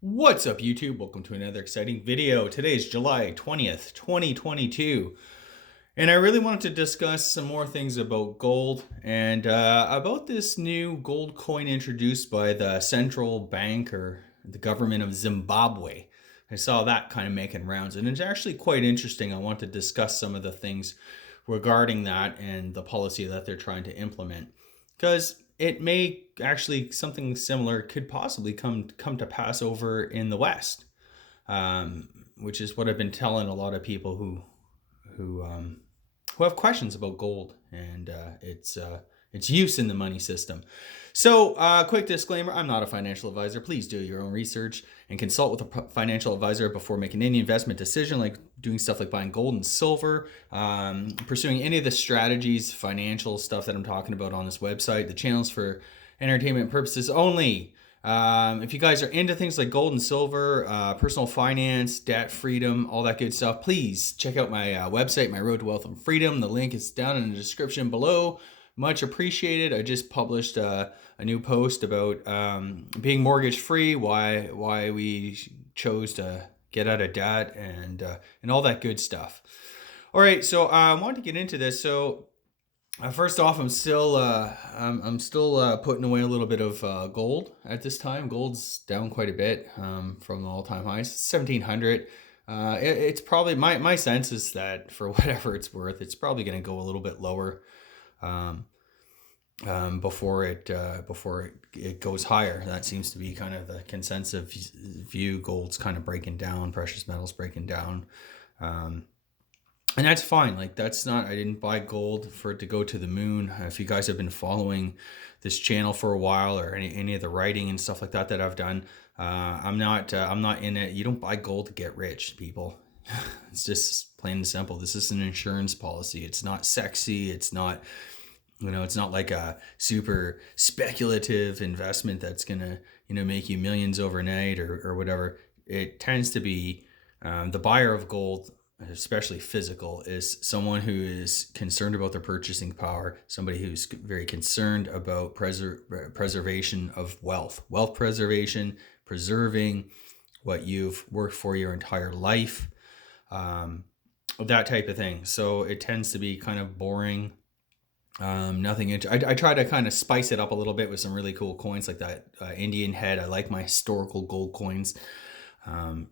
What's up, YouTube? Welcome to another exciting video. Today is July 20th, 2022. And I really wanted to discuss some more things about gold and about this new gold coin introduced by the central bank or the government of Zimbabwe. I saw that kind of making rounds, and it's actually quite interesting. I want to discuss some of the things regarding that and the policy that they're trying to implement, because it may actually something similar could possibly come to pass over in the West, which is what I've been telling a lot of people who have questions about gold and its use in the money system. So, quick disclaimer: I'm not a financial advisor. Please do your own research and consult with a financial advisor before making any investment decision, like doing stuff like buying gold and silver, pursuing any of the strategies, financial stuff that I'm talking about on this website. The channel's for entertainment purposes only. If you guys are into things like gold and silver, personal finance, debt freedom, all that good stuff, please check out my website, My Road to Wealth and Freedom. The link is down in the description below. Much appreciated. I just published a new post about being mortgage free, why we chose to get out of debt, and all that good stuff. All right, so I wanted to get into this. So first off, I'm still putting away a little bit of gold at this time. Gold's down quite a bit from the all-time highs, 1,700. It's probably my sense is that for whatever it's worth, it's probably going to go a little bit lower before it goes higher. That seems to be kind of the consensus view. Gold's kind of breaking down, precious metals breaking down. And that's fine. Like, that's not, I didn't buy gold for it to go to the moon. If you guys have been following this channel for a while, or any of the writing and stuff like that I've done, I'm not in it. You don't buy gold to get rich, people. It's just plain and simple. This is an insurance policy. It's not sexy. It's not, it's not like a super speculative investment that's going to, make you millions overnight or whatever. It tends to be, the buyer of gold, especially physical, is someone who is concerned about their purchasing power, somebody who's very concerned about preservation of wealth preservation, preserving what you've worked for your entire life, that type of thing. So it tends to be kind of boring. Nothing. I try to kind of spice it up a little bit with some really cool coins like that Indian head. I like my historical gold coins.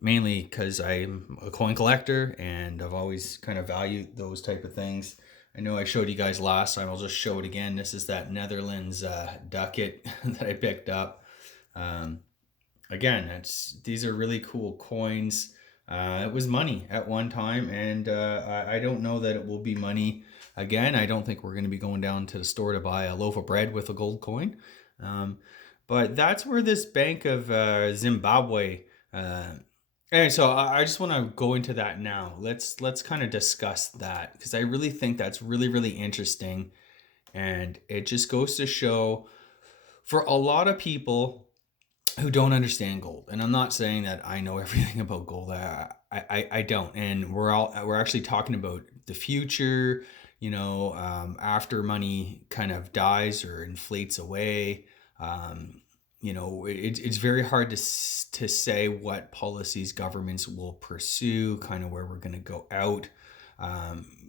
Mainly because I'm a coin collector and I've always kind of valued those type of things. I know I showed you guys last time. I'll just show it again. This is that Netherlands ducat that I picked up. Again, these are really cool coins. It was money at one time, and I don't know that it will be money again. I don't think we're going to be going down to the store to buy a loaf of bread with a gold coin. But that's where this Bank of Zimbabwe. And so I just want to go into that now. Let's kind of discuss that, because I really think that's really, really interesting. And it just goes to show, for a lot of people who don't understand gold, and I'm not saying that I know everything about gold. I don't. And we're actually talking about the future, after money kind of dies or inflates away. It's very hard to say what policies governments will pursue, kind of where we're going to go out.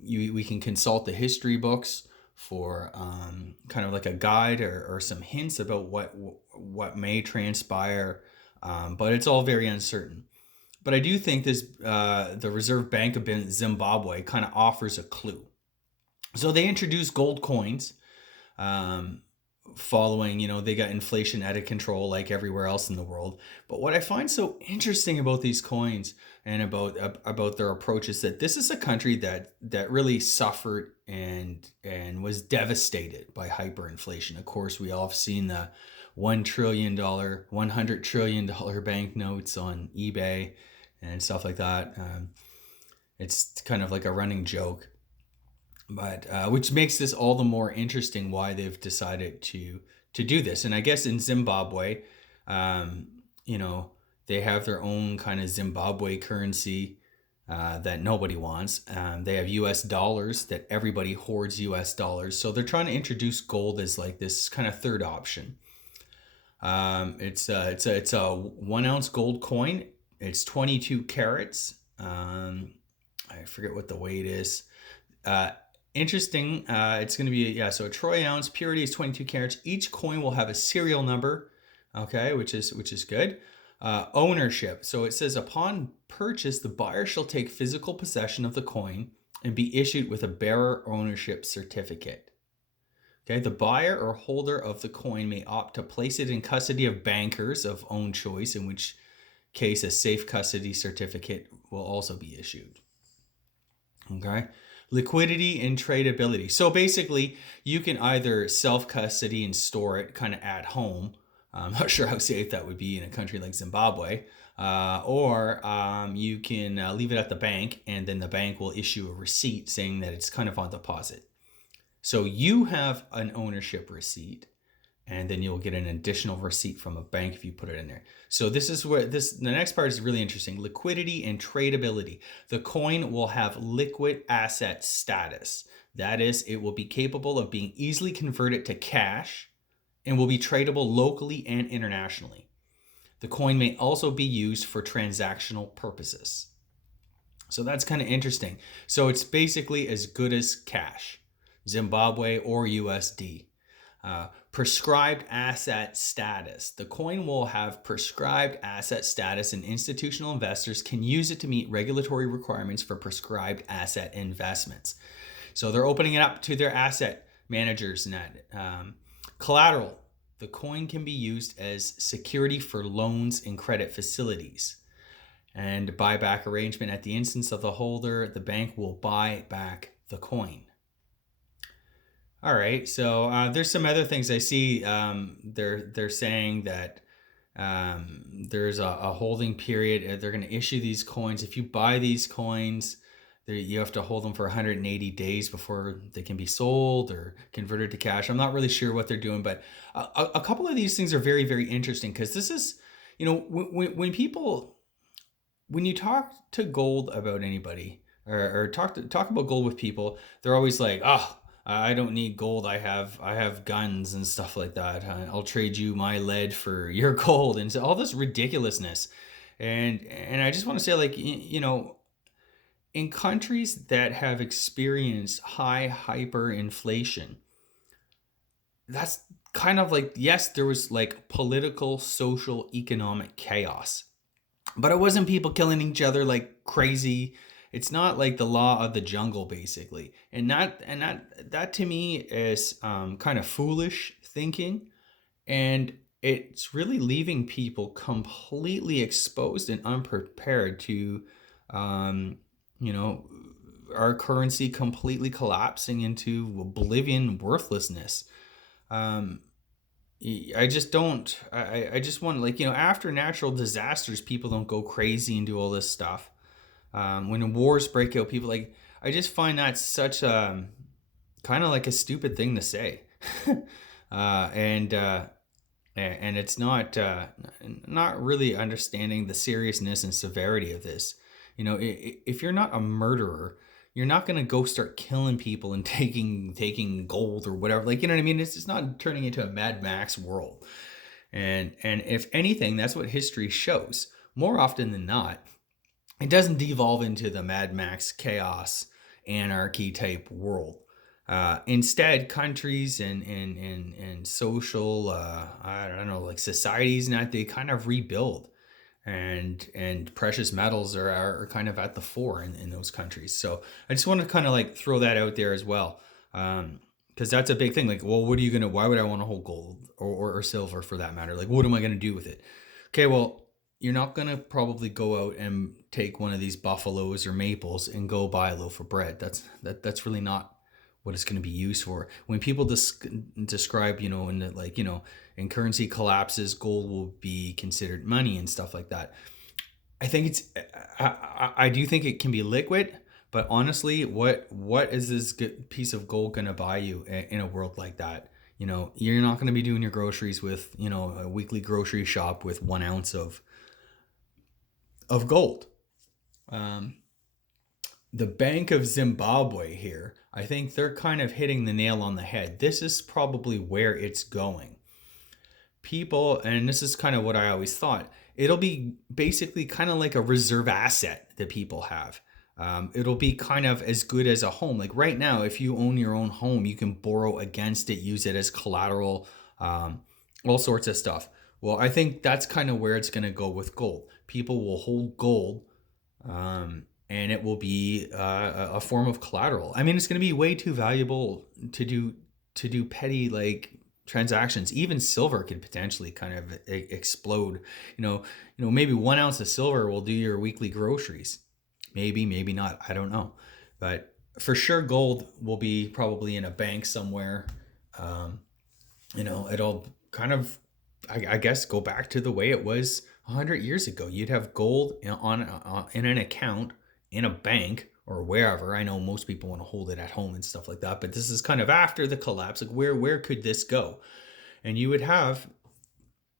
We can consult the history books for kind of like a guide or some hints about what may transpire, but it's all very uncertain. But I do think the Reserve Bank of Zimbabwe kind of offers a clue. So they introduced gold coins. Following, they got inflation out of control like everywhere else in the world. But what I find so interesting about these coins and about their approach is that this is a country that really suffered and was devastated by hyperinflation. Of course, we all have seen the $1 trillion, $100 trillion banknotes on eBay and stuff like that. It's kind of like a running joke. But which makes this all the more interesting, why they've decided to do this. And I guess in Zimbabwe, they have their own kind of Zimbabwe currency that nobody wants. They have US dollars that everybody hoards US dollars. So they're trying to introduce gold as like this kind of third option. It's a 1 ounce gold coin. It's 22 carats. I forget what the weight is. Uh, Interesting. It's going to be, yeah. So a troy ounce, purity is 22 carats. Each coin will have a serial number. Okay, which is good. Ownership. So it says upon purchase, the buyer shall take physical possession of the coin and be issued with a bearer ownership certificate. Okay, the buyer or holder of the coin may opt to place it in custody of bankers of own choice, in which case a safe custody certificate will also be issued. Okay, liquidity and tradability. So basically, you can either self custody and store it kind of at home. I'm not sure how safe that would be in a country like Zimbabwe. Or you can leave it at the bank, and then the bank will issue a receipt saying that it's kind of on deposit. So you have an ownership receipt, and then you'll get an additional receipt from a bank if you put it in there. So this is where the next part is really interesting. Liquidity and tradability. The coin will have liquid asset status. That is, it will be capable of being easily converted to cash and will be tradable locally and internationally. The coin may also be used for transactional purposes. So that's kind of interesting. So it's basically as good as cash, Zimbabwe or USD. Prescribed asset status. The coin will have prescribed asset status, and institutional investors can use it to meet regulatory requirements for prescribed asset investments. So they're opening it up to their asset managers. Collateral. The coin can be used as security for loans and credit facilities. And buyback arrangement. At the instance of the holder, the bank will buy back the coin. All right, so there's some other things I see. They're saying that there's a holding period. They're going to issue these coins. If you buy these coins, you have to hold them for 180 days before they can be sold or converted to cash. I'm not really sure what they're doing, but a couple of these things are very, very interesting, because this is, when you talk to gold about anybody, or talk about gold with people, they're always like, oh, I don't need gold. I have guns and stuff like that. I'll trade you my lead for your gold, and so all this ridiculousness. And I just want to say, like, in countries that have experienced high hyperinflation, that's kind of like, yes, there was like political, social, economic chaos, but it wasn't people killing each other like crazy. It's not like the law of the jungle, basically. And that to me is kind of foolish thinking, and it's really leaving people completely exposed and unprepared to, um, you know, our currency completely collapsing into oblivion, worthlessness. Um, I just don't. I just want, like, after natural disasters, people don't go crazy and do all this stuff. When wars break out, people, like, I just find that such a kind of like a stupid thing to say. uh, and uh, and it's not really understanding the seriousness and severity of this. If you're not a murderer, you're not gonna go start killing people and taking gold or whatever. Like, you know what I mean? It's just not turning into a Mad Max world. And if anything, that's what history shows. More often than not, it doesn't devolve into the Mad Max chaos, anarchy type world. Instead, countries and social, I don't know, like societies, and that, they kind of rebuild, and precious metals are kind of at the fore in those countries. So I just want to kind of like throw that out there as well. Because that's a big thing. Like, well, why would I want to hold gold or silver, for that matter? Like, what am I going to do with it? Okay, well, you're not going to probably go out and take one of these buffaloes or maples and go buy a loaf of bread. That's really not what it's going to be used for. When people describe, in the, like, in currency collapses, gold will be considered money and stuff like that. I think I do think it can be liquid, but honestly, what is this piece of gold going to buy you in a world like that? You're not going to be doing your groceries with, a weekly grocery shop with 1 ounce of gold. The Bank of Zimbabwe here, I think they're kind of hitting the nail on the head. This is probably where it's going. people, and this is kind of what I always thought, it'll be basically kind of like a reserve asset that people have. It'll be kind of as good as a home. Like right now, if you own your own home, you can borrow against it, use it as collateral, all sorts of stuff. Well, I think that's kind of where it's going to go with gold. People will hold gold, and it will be a form of collateral. I mean, it's going to be way too valuable to do petty like transactions. Even silver could potentially kind of explode. Maybe 1 ounce of silver will do your weekly groceries. Maybe not. I don't know, but for sure, gold will be probably in a bank somewhere. It'll kind of, I guess, go back to the way it was 100 years ago. You'd have gold in an account in a bank or wherever. I know most people want to hold it at home and stuff like that, but this is kind of after the collapse. Like where could this go? And you would have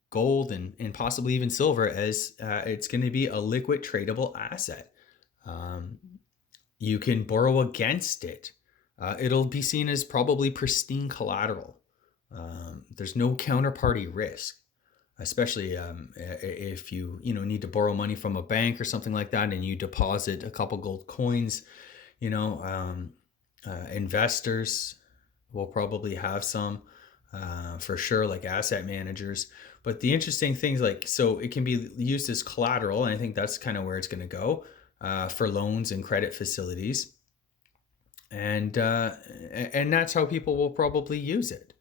gold and possibly even silver as it's going to be a liquid tradable asset. You can borrow against it. It'll be seen as probably pristine collateral. There's no counterparty risk, especially if you need to borrow money from a bank or something like that, and you deposit a couple gold coins. Investors will probably have some, for sure, like asset managers. But the interesting things, so it can be used as collateral, and I think that's kind of where it's going to go, for loans and credit facilities, and that's how people will probably use it.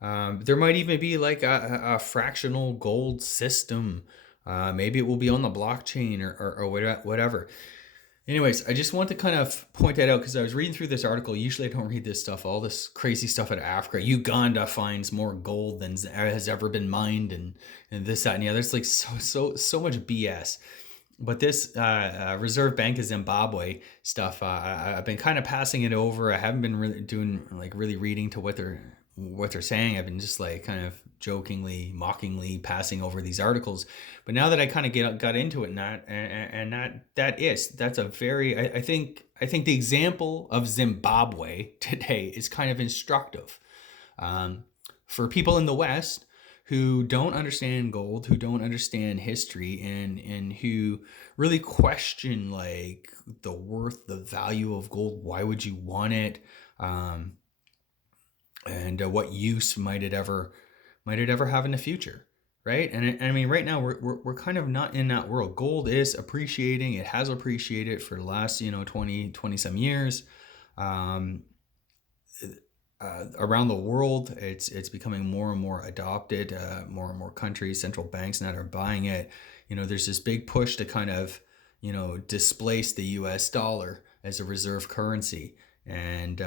There might even be like a fractional gold system. Maybe it will be on the blockchain or whatever. Anyways, I just want to kind of point that out because I was reading through this article. Usually I don't read this stuff, all this crazy stuff out of Africa. Uganda finds more gold than has ever been mined, and this, that, and the other. It's like so much BS. But this Reserve Bank of Zimbabwe stuff, I've been kind of passing it over. I haven't been really reading to what they're saying. I've been just like kind of jokingly, mockingly passing over these articles. But now that I kind of got into it, that's a very, I think the example of Zimbabwe today is kind of instructive, for people in the West who don't understand gold, who don't understand history, and who really question like the worth, the value of gold. Why would you want it? And what use might it ever have in the future, right? And I mean, right now we're kind of not in that world. Gold is appreciating. It has appreciated for the last 20 some years. Around the world, it's becoming more and more adopted. More and more countries, central banks now are buying it. There's this big push to kind of displace the U.S. dollar as a reserve currency, and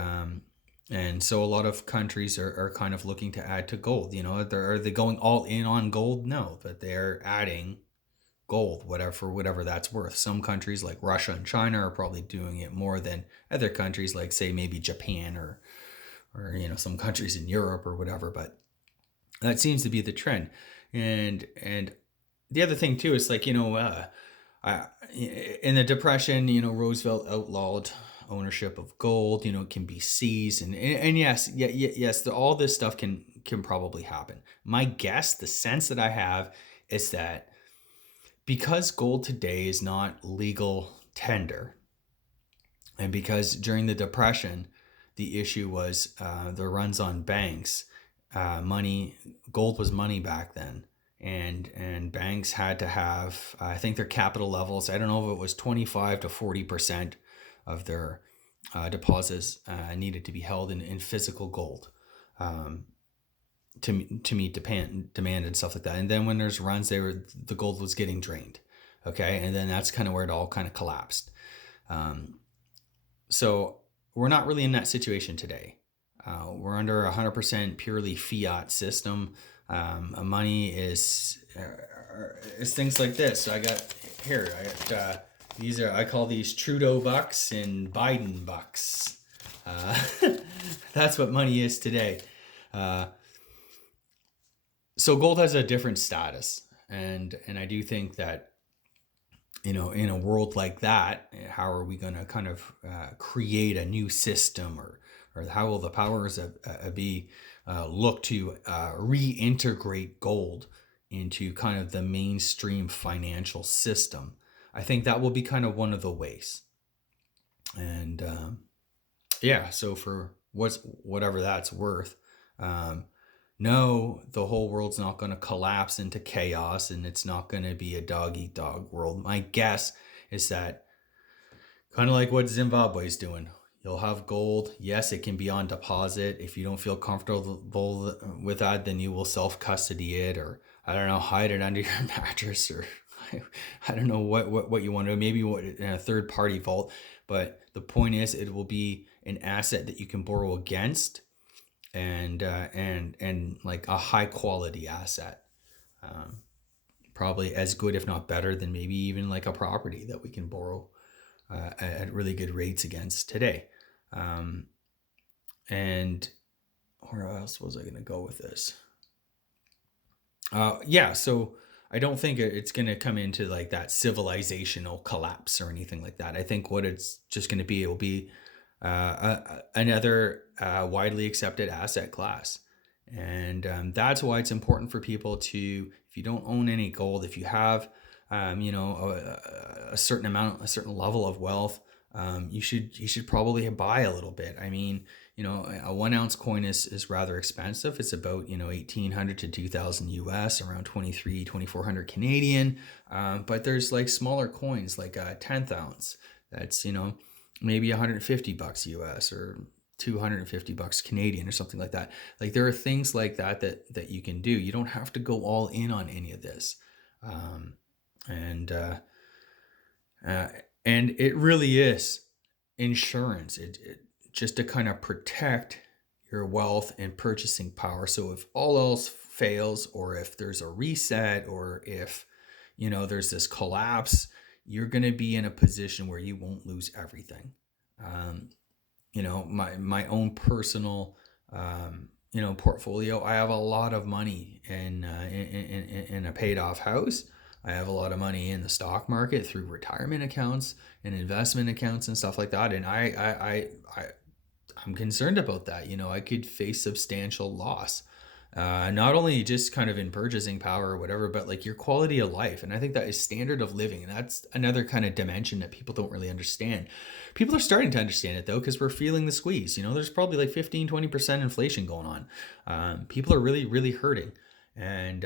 so a lot of countries are kind of looking to add to gold. Are they going all in on gold? No, but they're adding gold, whatever that's worth. Some countries like Russia and China are probably doing it more than other countries, like say maybe Japan or some countries in Europe or whatever. But that seems to be the trend. And the other thing too is like in the Depression, Roosevelt outlawed ownership of gold. It can be seized, and yes, all this stuff can probably happen. My guess, the sense that I have, is that because gold today is not legal tender, and because during the Depression the issue was the runs on banks, gold was money back then, and banks had to have, I think, their capital levels, I don't know if it was 25 to 40% of their deposits needed to be held in physical gold, to meet demand and stuff like that. And then when there's runs, the gold was getting drained. Okay, and then that's kind of where it all kind of collapsed. So we're not really in that situation today. We're under 100% purely fiat system. Money is things like this. So I got these I call these Trudeau bucks and Biden bucks. That's what money is today. So gold has a different status, and I do think that in a world like that, how are we going to kind of create a new system, or how will the powers be look to reintegrate gold into kind of the mainstream financial system, I think that will be kind of one of the ways. And yeah, so for whatever that's worth, um, no, the whole world's not going to collapse into chaos, and it's not going to be a dog eat dog world. My guess is that kind of like what Zimbabwe is doing. You'll have gold. Yes, it can be on deposit. If you don't feel comfortable with that, then you will self custody it, or I don't know, hide it under your mattress, or I don't know what you want to do. Maybe in a third party vault. But the point is, it will be an asset that you can borrow against, and like a high quality asset. Probably as good, if not better, than maybe even like a property that we can borrow at really good rates against today. And where else was I going to go with this? Yeah, so I don't think it's going to come into like that civilizational collapse or anything like that. I think what it's just going to be, it will be another widely accepted asset class. And that's why it's important for people to, if you don't own any gold, if you have, a certain amount, a certain level of wealth, you should probably buy a little bit. I mean, a 1 ounce coin is rather expensive. It's about, 1,800 to 2,000 US, around 2,400 Canadian. But there's like smaller coins, like a 10th ounce. That's, maybe $150 US, or $250 Canadian, or something like that. Like, there are things like that you can do. You don't have to go all in on any of this. And it really is insurance. It just to kind of protect your wealth and purchasing power. So if all else fails, or if there's a reset, or if there's this collapse, you're going to be in a position where you won't lose everything. My own personal portfolio. I have a lot of money in a paid off house. I have a lot of money in the stock market through retirement accounts and investment accounts and stuff like that. And I'm concerned about that. I could face substantial loss, not only just kind of in purchasing power or whatever, but like your quality of life. And I think that is standard of living. And that's another kind of dimension that people don't really understand. People are starting to understand it though, because we're feeling the squeeze. There's probably like 15-20% inflation going on. People are really, really hurting. And,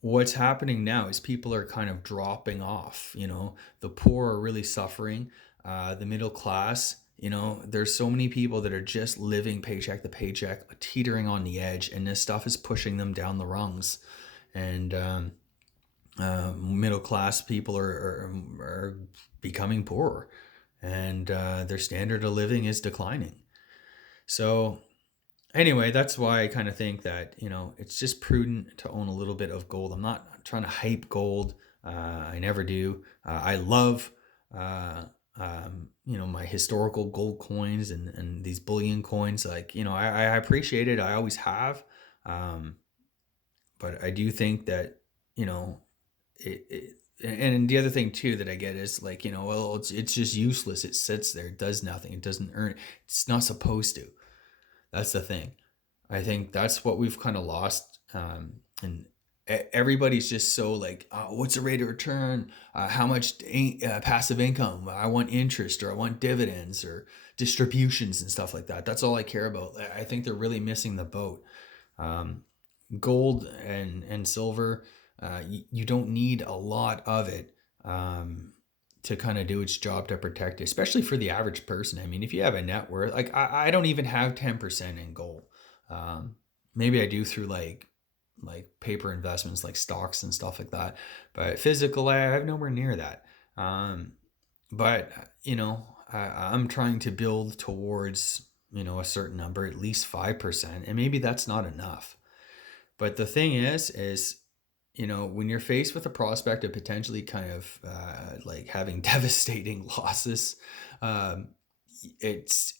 what's happening now is people are kind of dropping off. The poor are really suffering. The middle class, there's so many people that are just living paycheck to paycheck, teetering on the edge, and this stuff is pushing them down the rungs. And middle class people are becoming poorer, and their standard of living is declining. So anyway, that's why I kind of think that, it's just prudent to own a little bit of gold. I'm not trying to hype gold. I never do. I love, my historical gold coins and these bullion coins. Like, I appreciate it. I always have. But I do think that, and the other thing too that I get is like, well, it's just useless. It sits there. It does nothing. It doesn't earn. It's not supposed to. That's the thing. I think that's what we've kind of lost. And everybody's just so like, what's the rate of return? How much passive income? I want interest, or I want dividends, or distributions and stuff like that. That's all I care about. I think they're really missing the boat. Gold and silver, you don't need a lot of it to kind of do its job to protect it, especially for the average person. I mean, if you have a net worth, like I don't even have 10% in gold. Maybe I do through like paper investments, like stocks and stuff like that. But physical, I have nowhere near that. But I'm trying to build towards, a certain number, at least 5%, and maybe that's not enough. But the thing is, when you're faced with the prospect of potentially kind of like having devastating losses, it's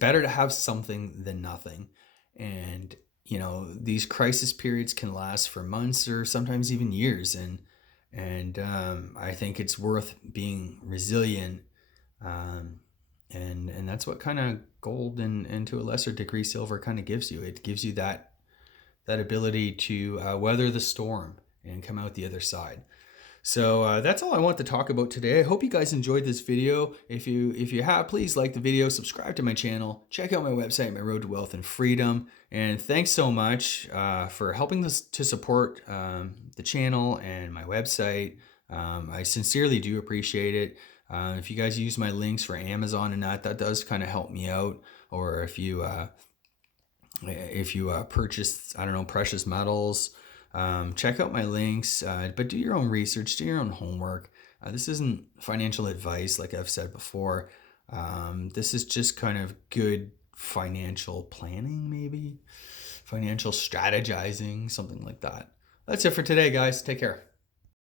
better to have something than nothing. And these crisis periods can last for months or sometimes even years, and I think it's worth being resilient And that's what kind of gold and to a lesser degree silver kind of gives you. It gives you that ability to weather the storm and come out the other side. So that's all I want to talk about today. I hope you guys enjoyed this video. If you have, please like the video, subscribe to my channel, check out my website, My Road to Wealth and Freedom. And thanks so much for helping us to support the channel and my website. I sincerely do appreciate it. If you guys use my links for Amazon and that does kind of help me out. Or if you purchase, I don't know, precious metals, check out my links, but do your own research, do your own homework. This isn't financial advice, like I've said before. This is just kind of good financial planning, maybe financial strategizing, something like that. That's it for today, guys. Take care.